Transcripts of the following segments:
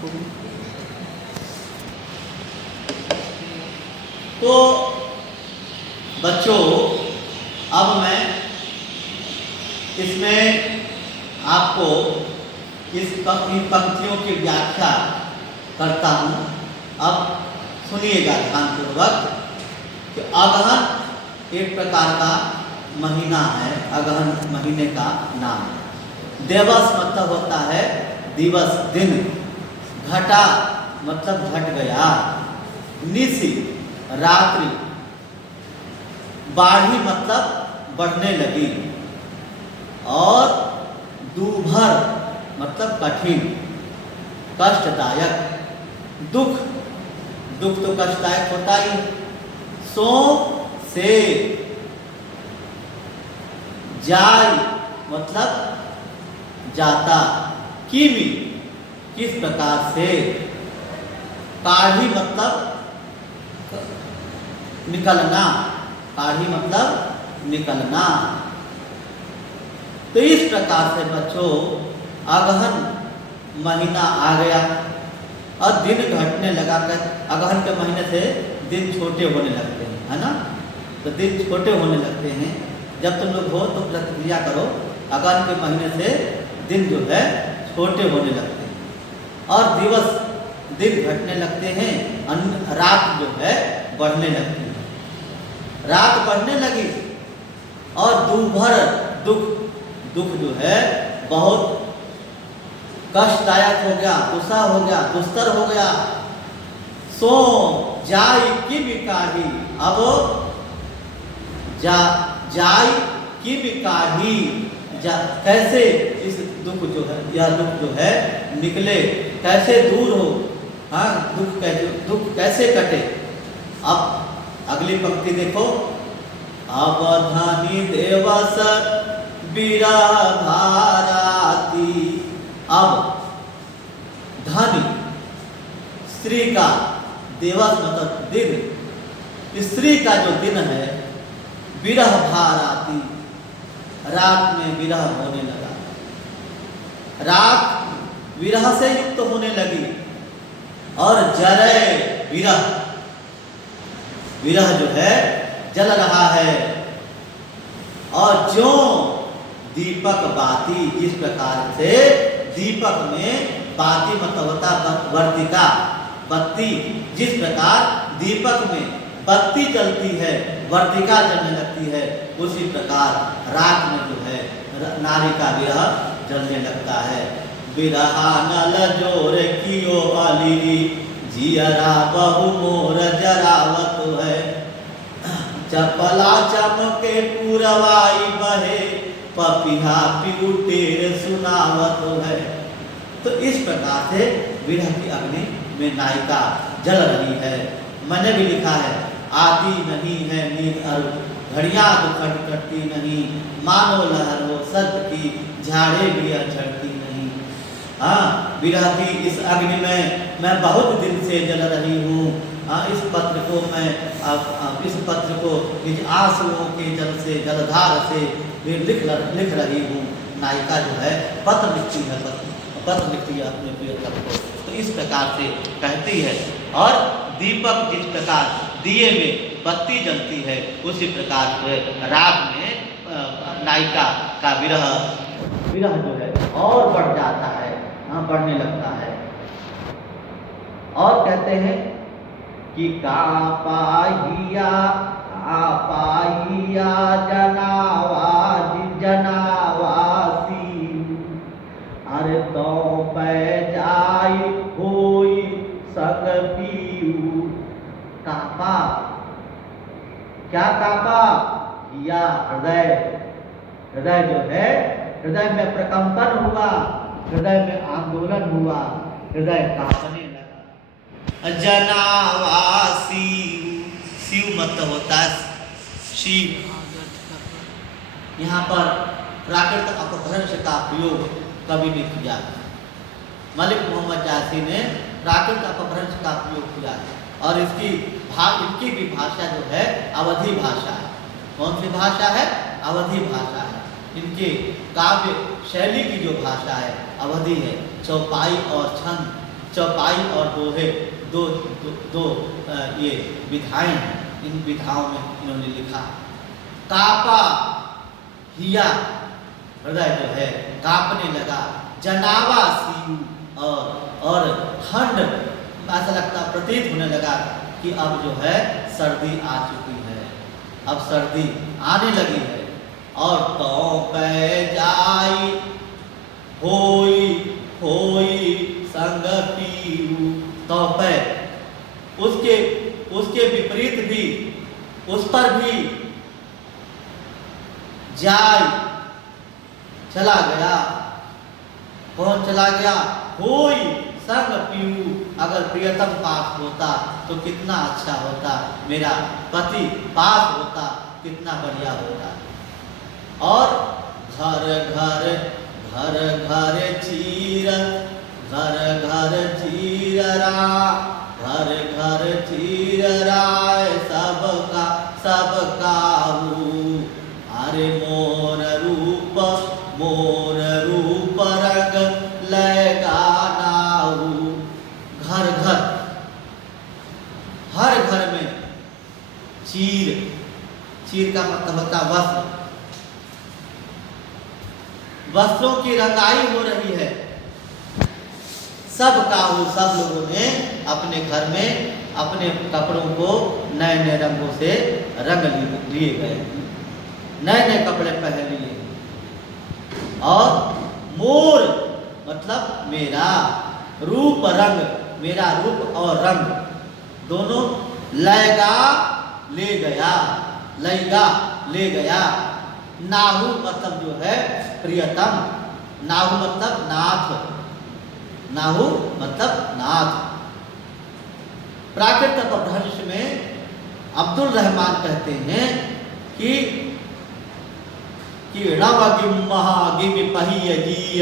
तो बच्चों, अब मैं इसमें आपको इन पंक्तियों की व्याख्या करता हूँ। अब सुनिएगा ध्यानपूर्वक कि अगहन एक प्रकार का महीना है। अगहन महीने का नाम। दिवस मतलब होता है दिवस, दिन। घटा मतलब घट गया। निशि रात्रि। बाढ़ी मतलब बढ़ने लगी। और दूभर मतलब कठिन, कष्टदायक। दुख, दुख तो कष्टदायक होता ही। सो से। जाय मतलब जाता। किमी किस प्रकार से। काढ़ी मतलब निकलना। काढ़ी मतलब निकलना। तो इस प्रकार से बच्चों अगहन महीना आ गया और दिन घटने लगा। कर अगहन के महीने से दिन छोटे होने लगते हैं, है ना। तो दिन छोटे होने लगते हैं। जब तुम लोग हो तो प्रतिक्रिया करो। अगहन के महीने से दिन जो है छोटे होने लगते हैं और दिवस, दिन घटने लगते हैं। रात जो है बढ़ने लगती है। रात बढ़ने लगी और दूभर, दुख, दुख जो है बहुत कष्टदायक हो गया, दुस्सह हो गया, दुस्तर हो गया। सो जाय की बिकाही। अब जाय की बिकाही, कैसे इस दुख जो है, यह दुख जो है निकले, कैसे दूर हो। हाँ, दुख कैसे कटे। अब अगली पंक्ति देखो। अवधानी देवस बिरह भाराती। अब धनी स्त्री का, दिवस मतलब दिन, स्त्री का जो दिन है, विरह भाराती, रात में विरह होने लगा। रात विरह से युक्त होने लगी और जरे विरह, विरह जो है जल रहा है। और जो दीपक बाती, जिस प्रकार से दीपक में बाती मतलब होता वर्तिका, बत्ती, जिस प्रकार दीपक में बत्ती जलती है, वर्तिका जलने लगती है, उसी प्रकार रात में जो है नारी का विरह जलने लगता है। विरहा नल जोर कियो अली, जियरा बहु मोर जरावत है। चपला चमके पुरवाई बहे, पपिहा पिउटेर सुनावत है। तो इस प्रकार से विरह की अग्नि में नायिका जल रही है। मैंने भी लिखा है, आती नहीं है नींद अरु, घड़ियां दुखड़ कटती नहीं, मानो लहर हो सर्प की, झाड़े भी झड़ती नहीं। हाँ, विरह की इस अग्नि में मैं बहुत दिन से जल रही हूँ। हाँ, इस पत्र को इस आंसुओं के जल से, जलधार से लिख रही हूँ। नायिका जो है पत्र लिखती है, पत्र लिखती है अपने प्रियतम को। तो इस प्रकार से कहती है। और दीपक जिस प्रकार दिए में बत्ती जलती है, उसी प्रकार से रात में नायिका का विरह जो है और बढ़ जाता है। हाँ, बढ़ने लगता है। और कहते हैं कि का पाहिया जनावासी, अरे तो पै जाई होई सक पीऊ। कापा, क्या कापा? या हृदय, हृदय जो है, हृदय में प्रकंपन हुआ, हृदय में आंदोलन हुआ, हृदय कांपने लगा। जनावासी, शिव मतलब होता है शिव। यहाँ पर प्राकृतिक अपभ्रंश का प्रयोग कभी नहीं किया। मलिक मोहम्मद जासी ने प्राकृतिक अपभ्रंश का प्रयोग किया और इनकी भी भाषा जो है अवधी भाषा है। कौन सी भाषा है? अवधी भाषा है। इनके काव्य शैली की जो भाषा है अवधी है। चौपाई और छंद चौपाई और दोहे दो, दो, दो ये विधाएं हैं। इन विधाओं में इन्होंने लिखा। कापा हिया, हृदय जो है कांपने लगा। जनावा सीयू, और ठंड ऐसा लगता प्रतीत होने लगा कि अब जो है सर्दी आ चुकी है, अब सर्दी आने लगी है। और तो पै जाई होई होई संग पीऊ, तो पै उसके विपरीत भी, उस पर भी जाय चला गया। कौन चला गया? होई संग पीऊ, अगर प्रियतम पास होता तो कितना अच्छा होता, मेरा पति पास होता कितना बढ़िया होता। और घर घर घर घर चीर, घर घर चीररा, घर घर चीरराय सबका सबका अरे मोर रूप रंग लगानाऊ। घर घर, हर घर में चीर, चीर का मतलब होता वस्त्र, वस्त्रों की रंगाई हो रही है। सब लोगों ने अपने घर में अपने कपड़ों को नए नए रंगों से रंग लिए गए, नए नए कपड़े पहन लिए। और मोर मतलब मेरा रूप रंग, मेरा रूप और रंग दोनों लयगा ले गया, लयगा ले गया। नाहु मतलब जो है प्रियतम, नाहु मतलब नाथ, नाहु मतलब नाथ। प्राकृत अपभ्रंश में अब्दुल रहमान कहते हैं कि णवगिम महागिम पहियजीय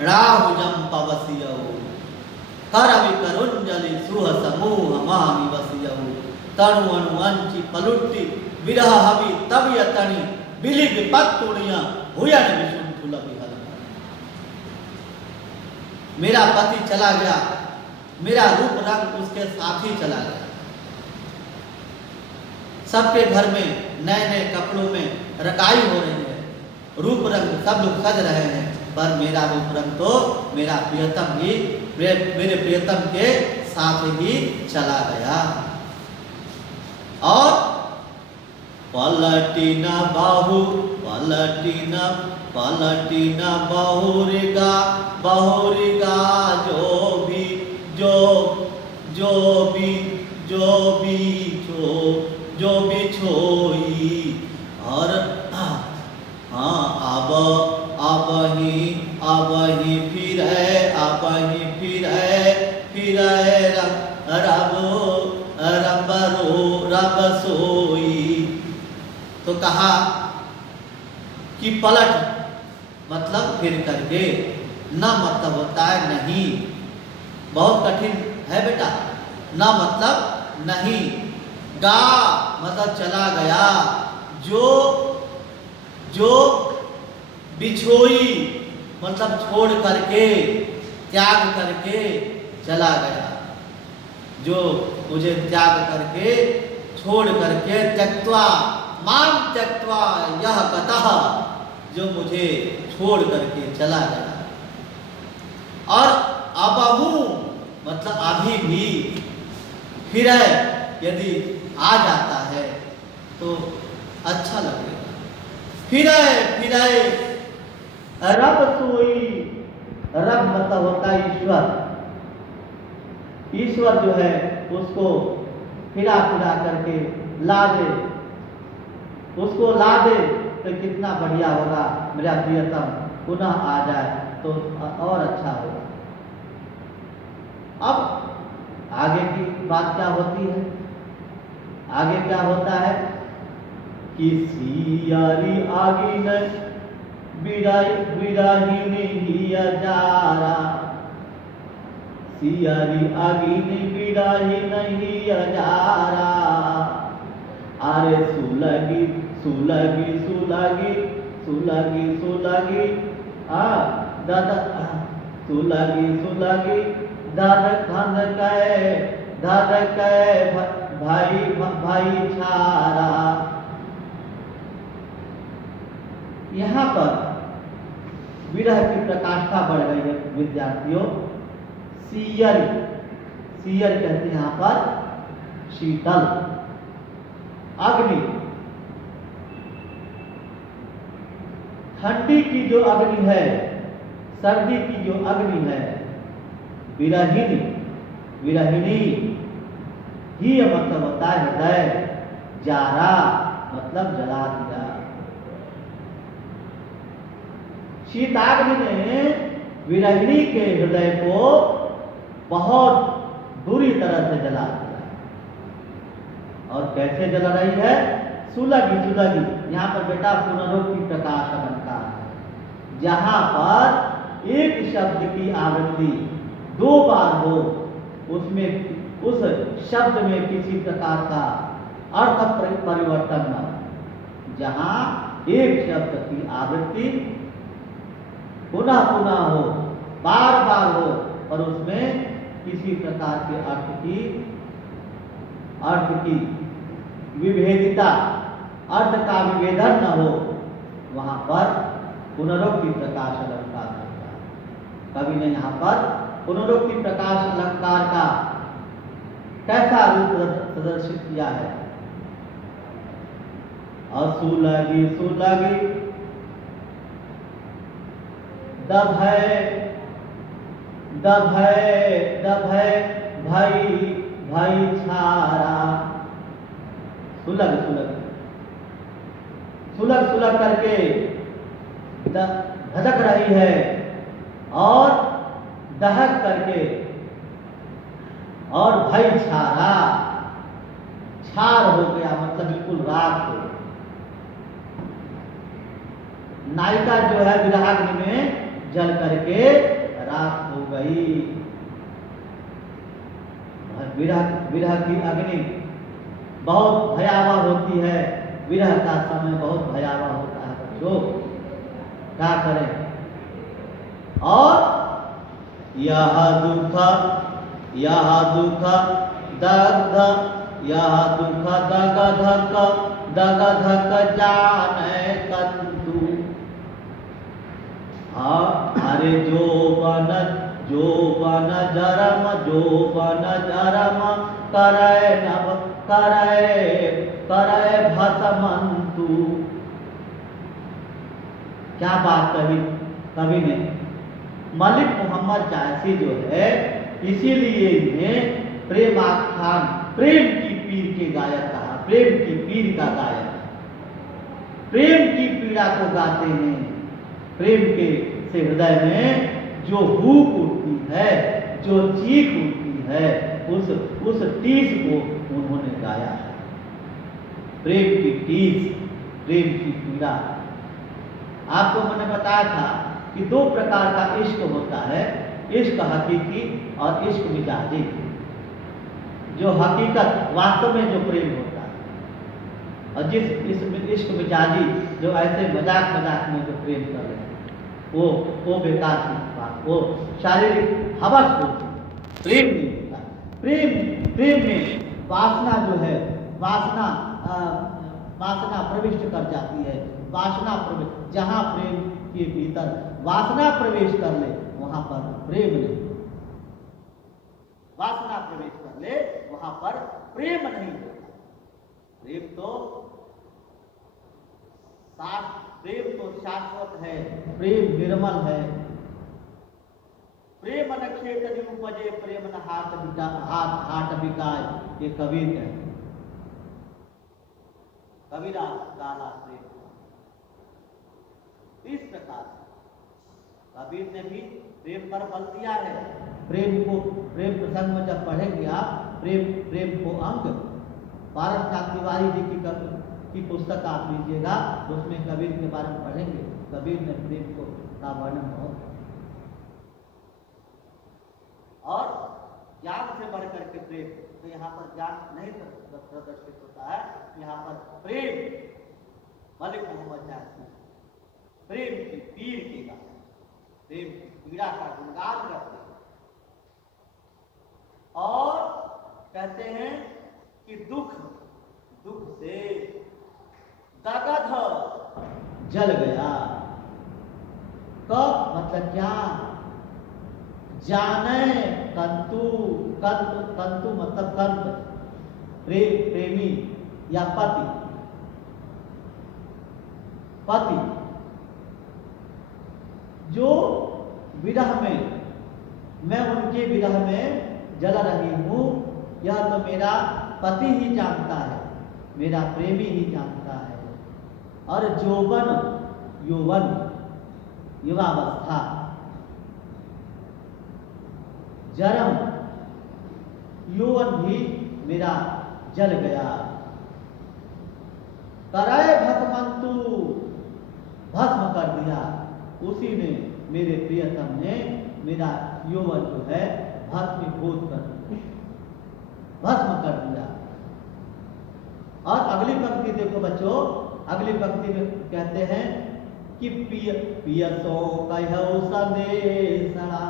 राहुजम पवसियौ, करवि करुंजलि सुह समूह मामि वसियौ, तनु अनुअंचि पलुट्टि विरह हवि तब यतनि, बिलि विपत्तुणिया हुयन विशुद्धुल विहल। मेरा पति चला गया, मेरा रूप रंग उसके साथ ही चला गया। सबके घर में नए नए कपड़ों में रंगाई हो रही है, रूप रंग सब लोग सज रहे हैं, पर मेरा रूप रंग तो मेरा प्रियतम ही, मेरे प्रियतम के साथ ही चला गया। और पलटी न बाहु, पलटी न बहुरिगा, बहुरिगा जो भी छोई। और हाँ अब ही फिर रब सोई। तो कहा कि पलट मतलब फिर करके, न मतलब होता है नहीं, बहुत कठिन है बेटा। न मतलब नहीं, गा मतलब चला गया, जो बिछोई मतलब छोड़ करके, त्याग करके चला गया, जो मुझे त्याग करके छोड़ करके, त्यक्त्वा मां त्यक्त्वा यह गतः, जो मुझे छोड़ करके चला गया। और अबहु मतलब अभी भी, फिर यदि आ जाता है तो अच्छा लगेगा। फिर रब सोई, रब मतलब होता है ईश्वर, ईश्वर जो है उसको फिरा करके ला दे, उसको ला दे तो कितना बढ़िया होगा, मेरा प्रियतम पुनः आ जाए तो और अच्छा होगा। अब आगे की बात क्या होती है? आगे क्या होता है कि सियारी आगी न बिराहिनी हिया जारा, सियारी आगी न बिराहिनी हिया जारा। अरे सुलगी सुलगी सुलगी सुलगी दादा सुलगी सुलगी धधकै भाईचारा। यहाँ पर विरह की प्रकाष्ठा बढ़ गई है विद्यार्थियों। सियर कहते हैं यहाँ पर शीतल, अग्नि, ठंडी की जो अग्नि है, सर्दी की जो अग्नि है, विरहिणी ही मतलब होता है हृदय, जारा मतलब जला दिया। शीताग्नि ने विरहिणी के हृदय को बहुत बुरी तरह से जला दिया। और कैसे जला रही है? सुलगी, यहाँ पर बेटा पुनरुक्ति प्रकाश अलंकार है। जहां पर एक शब्द की आवृत्ति 2 बार हो, उसमें उस शब्द में किसी प्रकार का अर्थ परिवर्तन न हो। जहां एक शब्द की आवृत्ति पुनः हो, बार हो, और उसमें किसी प्रकार के अर्थ की विभेदिता, अर्थ का विभेदन न हो, वहां पर पुनरुक्ति प्रकाश अलंकार होता है। कवि ने यहाँ पर पुनरुक्ति प्रकाश अलंकार का कैसा रूप प्रदर्शित किया है? सुलगी दभय भाईचारा। सुलग करके धधक रही है, और दहक करके, और भाईचारा, छार हो गया मतलब बिल्कुल राख हो। नायिका जो है विरहाग्नि में जल करके राख हो गई। विरह की अग्नि बहुत भयावह होती है। विरह का समय बहुत भयावह होता है बच्चों, क्या करें? और यह दुख दग्ध, यह दुख दगधक जाने कंतु। अरे जो बन जरम करे भसमंतु। क्या बात कवि ने? मलिक मोहम्मद जायसी जो है, इसीलिए इन्हें प्रेमाख्यान, प्रेम की पीर के गायक कहा। प्रेम की पीर का गायक, प्रेम की पीड़ा को गाते हैं। प्रेम के से हृदय में जो हूक उठती है, जो चीख उठती है, उस टीस को उन्होंने गाया है। प्रेम की टीस, प्रेम की पीड़ा। आपको मैंने बताया था कि 2 प्रकार का इश्क होता है, इश्क हकीकी और इश्क मिजाजी। जो हकीकत वास्तव में जो प्रेम होता है, और जिस इश्क मिजाजी जो ऐसे मजाक में जो प्रेम कर रहे हैं, वो बेकार की बात, वो शारीरिक हवस होती, प्रेम नहीं होता। प्रेम में वासना जो है, वासना प्रविष्ट कर जाती है। जहां प्रेम के भीतर वासना प्रवेश कर ले, वहां पर प्रेम नहीं। वासना प्रवेश कर ले, वहां पर प्रेम नहीं होता। प्रेम तो शाश्वत है, प्रेम निर्मल है। प्रेम न खेत उपजे, प्रेम न हाथ बिकाय। ये कबीर है, कबीरा गाला प्रेम। इस प्रकार कबीर ने भी प्रेम पर बल दिया है। प्रेम प्रसंग में जब पढ़ेंगे आप, प्रेम को अंग, पारसनाथ तिवारी जी की पुस्तक आप लीजिएगा, उसमें कबीर के बारे में पढ़ेंगे। कबीर ने प्रेम को का वर्णन बहुत, और ज्ञान से बढ़कर के प्रेम, तो यहाँ पर ज्ञान नहीं प्रदर्शित होता है। यहाँ पर प्रेम, मलिक मोहम्मद जायसी प्रेम की पीर के गाते, प्रेम की पीड़ा का गुणगान करते हैं। कहते हैं कि दुख से दगध जल गया। कब मतलब क्या? जाने कंतु मतलब कंत, प्रेमी या पति जो विरह में, मैं उनके विरह में जल रही हूं, यह तो मेरा पति ही जानता है, मेरा प्रेमी ही जानता है। और यौवन युवावस्था, जरम यौवन भी मेरा जल गया। कराए भस्मंतु, भस्म कर दिया, उसी ने, मेरे प्रियतम ने मेरा यौवन जो है भस्मीभूत भस्म कर दिया। और अगली पंक्ति देखो बच्चों, अगली पंक्ति में कहते हैं कि पियसो कहौ संदेशा,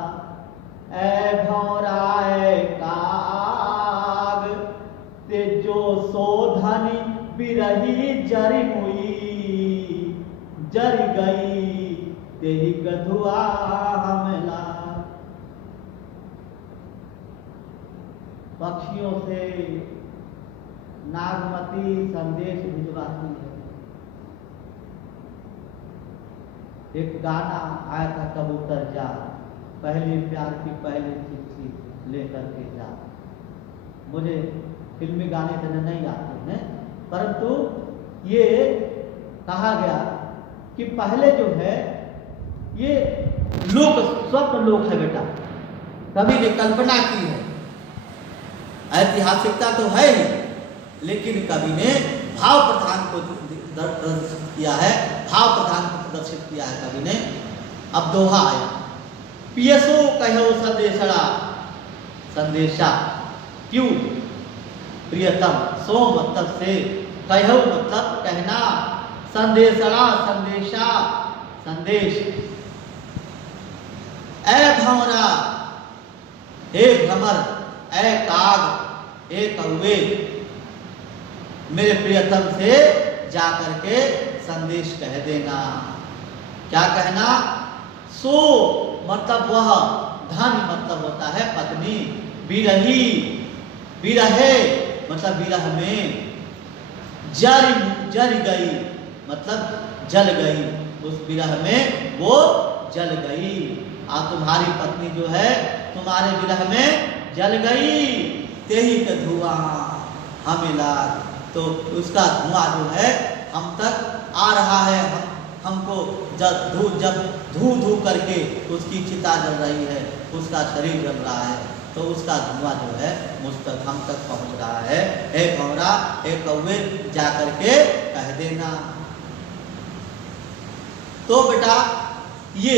ऐ भौराए काग, तेजो सोधनी बिरही जरी मुई, जरी गई तेहि गधुआ हमला। पक्षियों से नागमती संदेश भिजवाती है। एक गाना आया था, कबूतर जा, पहले प्यार की पहली चिट्ठी लेकर के जा। मुझे फिल्मी गाने तो नहीं आते हैं, परंतु ये कहा गया कि पहले जो है ये लोक, स्वप्न लोक है बेटा, कवि ने कल्पना की है। ऐतिहासिकता तो है ही, लेकिन कवि ने भाव प्रधान को प्रदर्शित किया है, भाव प्रधान को प्रदर्शित किया है कवि ने। अब दोहा आया, पियसो कहो संदेशा, संदेशा क्यों? प्रियतम, सो मतलब से, कहो मतलब कहना, संदेशा संदेशा संदेश। ऐ भंवरा, हे भ्रमर, ऐ काग, हे कौवे, मेरे प्रियतम से जाकर के संदेश कह देना। क्या कहना? सो मतलब वह, धन मतलब होता है पत्नी, विरही, विरहे मतलब विरह में, जल गई मतलब जल गई, उस विरह में वो जल गई। और तुम्हारी पत्नी जो है तुम्हारे विरह में जल गई, तेही का धुआं हमें लाग, तो उसका धुआं जो है हम तक आ रहा है। हमको जब धू करके उसकी चिता जल रही है, उसका शरीर जल रहा है, तो उसका धुआं जो है मुझ तक, हम तक पहुंच रहा है। हे भंवरा, हे कौवे, जा करके कह देना। तो बेटा ये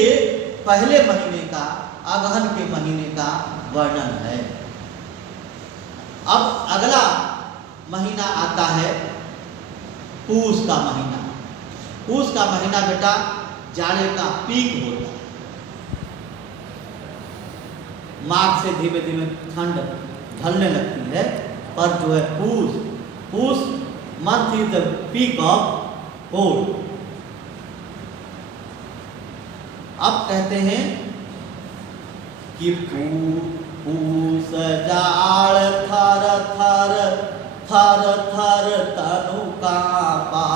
पहले महीने का, अगहन के महीने का वर्णन है। अब अगला महीना आता है पूस का महीना। पूस का महीना बेटा जाड़े का पीक होता है। माघ से धीमे धीमे ठंड ढलने लगती है, पर जो है पूस month is the peak of cold. अब कहते हैं कि पूस जाड़ थर थर थर थर तनु कांपा,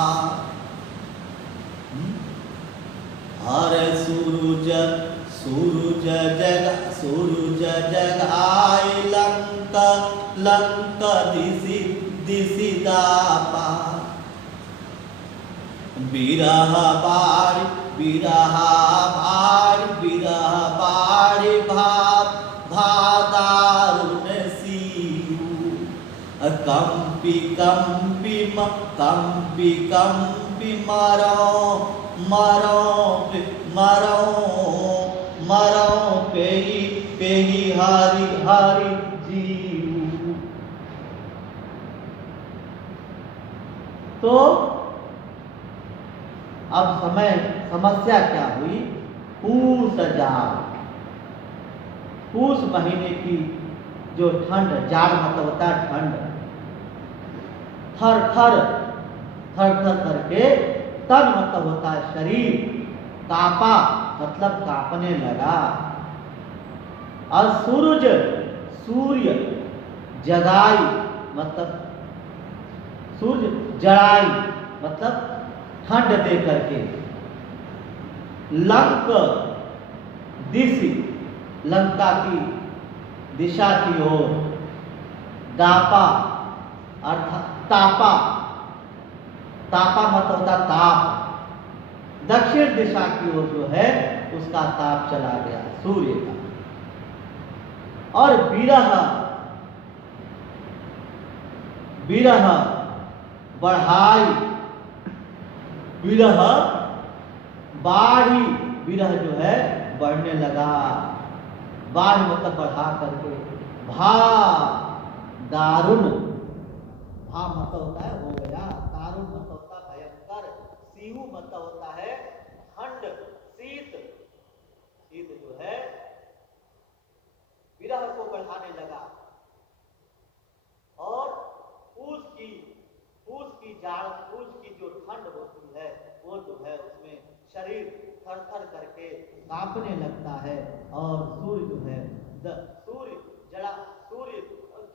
हर सूरज जगाए लंक दिसी दापा, बिरह बाड़ी भादारुण सीयू, कंपी मरो पेही हारी जीव। तो अब समस्या क्या हुई? पूस महीने की जो ठंड, जाड़ मतलब होता है ठंड, थर थर थर थर करके, तन मतलब होता है शरीर, कापा मतलब कांपने लगा, और सूर्य जगाई मतलब सूर्य जड़ाई मतलब ठंड दे करके, लंक दिशि लंका की दिशा की ओर, दापा अर्थात तापा, तापा मतलब होता ताप, दक्षिण दिशा की ओर जो है उसका ताप चला गया सूर्य का। और विरह बढ़ाई, विरह बाढ़ी, विरह जो है बढ़ने लगा, बाढ़ मतलब बढ़ा करके, भा दारुण, भा मतलब होता है हो गया, दारुण मतलब होता है भयंकर, सीहू मतलब होता है ठंड, शीत, शीत जो है विरह को बढ़ाने लगा। और पूस की जाड़, पूस की जो ठंड होती है वो जो है उसमें शरीर थर थर करके कांपने लगता है। और सूर्य जो है सूर्य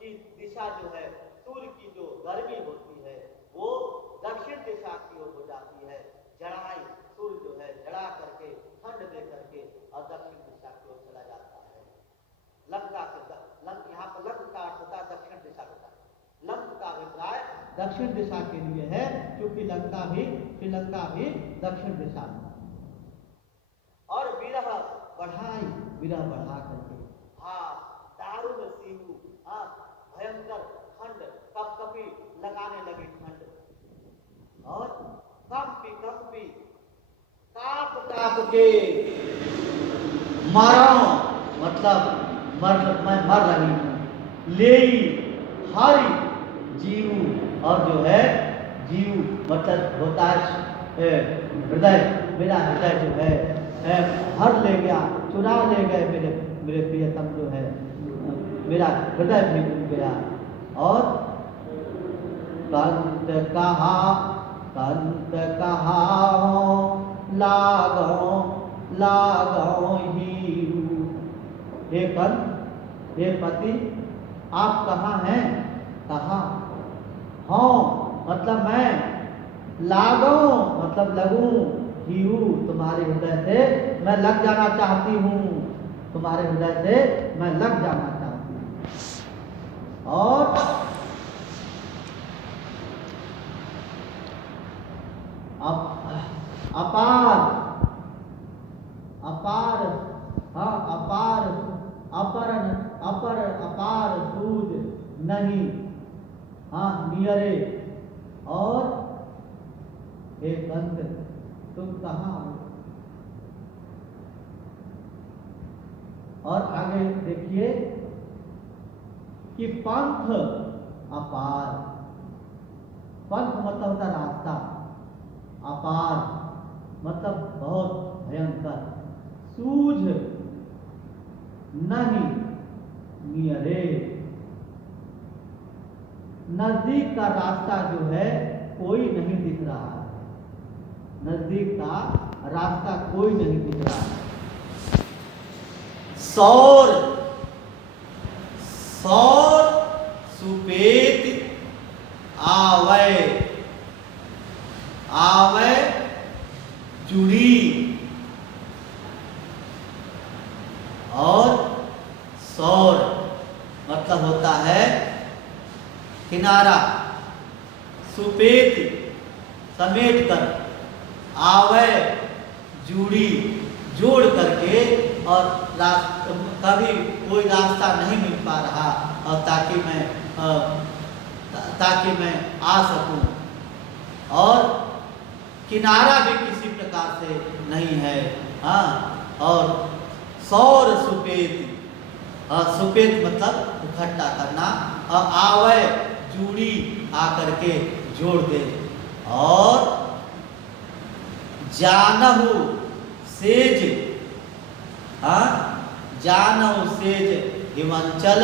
की दिशा जो है, सूर्य की जो गर्मी होती है वो दक्षिण दिशा की ओर हो जाती है, जड़ाई, सूर्य जो है जड़ा करके ठंड दे करके और दक्षिण दिशा की ओर चला जाता है। लंका से यहाँ पर लंक का अर्थ होता है दक्षिण दिशा का, लंक का अभिप्राय दक्षिण दिशा के लिए है, क्योंकि श्रीलंका भी दक्षिण दिशा में। और विरह बढ़ाई, विरह बढ़ा करके, दारुण सीहू, भयंकर ठंड, कपकपी लगाने लगी ठंड, और कंपी काप के, मरो मतलब मैं मर रही हूँ, ले हरि जीव, और जो है जीव मतलब होता है हृदय, मेरा हृदय जो है हर ले गया, चुरा ले गए मेरे प्रियतम जो है, मेरा हृदय भी डूब गया। और कंत कहा लागो हीरू, हे कंत, हे पति, आप कहाँ हैं? कहा, हाँ मतलब मैं, लागो मतलब लगूं, हीरू तुम्हारे हृदय से मैं लग जाना चाहती हूँ, तुम्हारे हृदय से मैं लग जाना चाहती हूँ। और अपार सूझ नहीं, नियरे, और हे कंत तुम कहाँ हो? और आगे देखिए कि पंथ अपार, पंथ मतलब होता रास्ता, अपार मतलब बहुत भयंकर, सूझ नहीं, नियरे, नजदीक का रास्ता जो है कोई नहीं दिख रहा है, नजदीक का रास्ता कोई नहीं दिख रहा है। सौर सुपेत आवे जुड़ी, और सौर मतलब होता है किनारा, सुपेत समेट कर, आवे जुड़ी जोड़ करके, और कभी कोई रास्ता नहीं मिल पा रहा, और ताकि मैं आ सकूं, और किनारा भी किसी प्रकार से नहीं है। और सौर सुपेत, सुपेत मतलब इकट्ठा करना, और आवे जुड़ी आकर के जोड़ दे, और जानहु सेज, जानहु सेज हिमांचल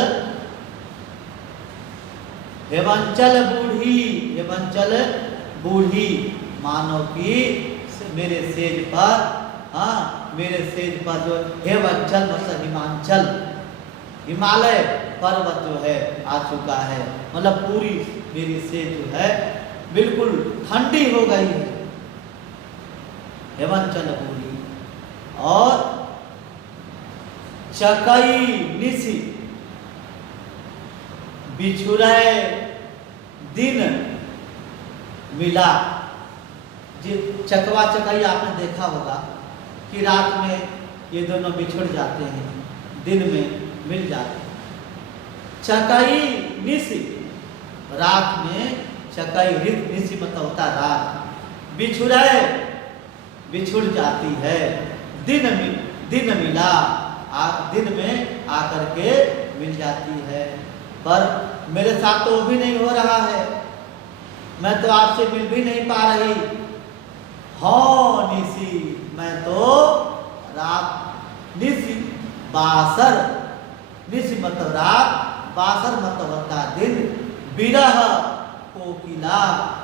हेमंचल बूढ़ी, हेमंचल बूढ़ी, मानो कि मेरे सेज पर, हाँ मेरे सेज पर जो हेमंचल मतलब हिमांचल, हिमालय पर्वत जो है आ चुका है, मतलब पूरी मेरी सेज जो है बिल्कुल ठंडी हो गई है। हेमंचल बूढ़ी और चकई निसी, बिछुड़े दिन मिला। जी चकवा चकई आपने देखा होगा कि रात में ये दोनों बिछुड़ जाते हैं, दिन में मिल जाते हैं। चकई निसी, रात में चकई, निसी मतलब होता है रात, बिछुड़े बिछुड़ जाती है, दिन मिला, दिन में आकर के मिल जाती है। पर मेरे साथ तो वो भी नहीं हो रहा है, मैं तो आपसे मिल भी नहीं पा रही। हाँ निसी, मैं तो रात, निसी बासर, निसी मतलब रात, बासर मतलब होता दिन, बिरह कोकिला,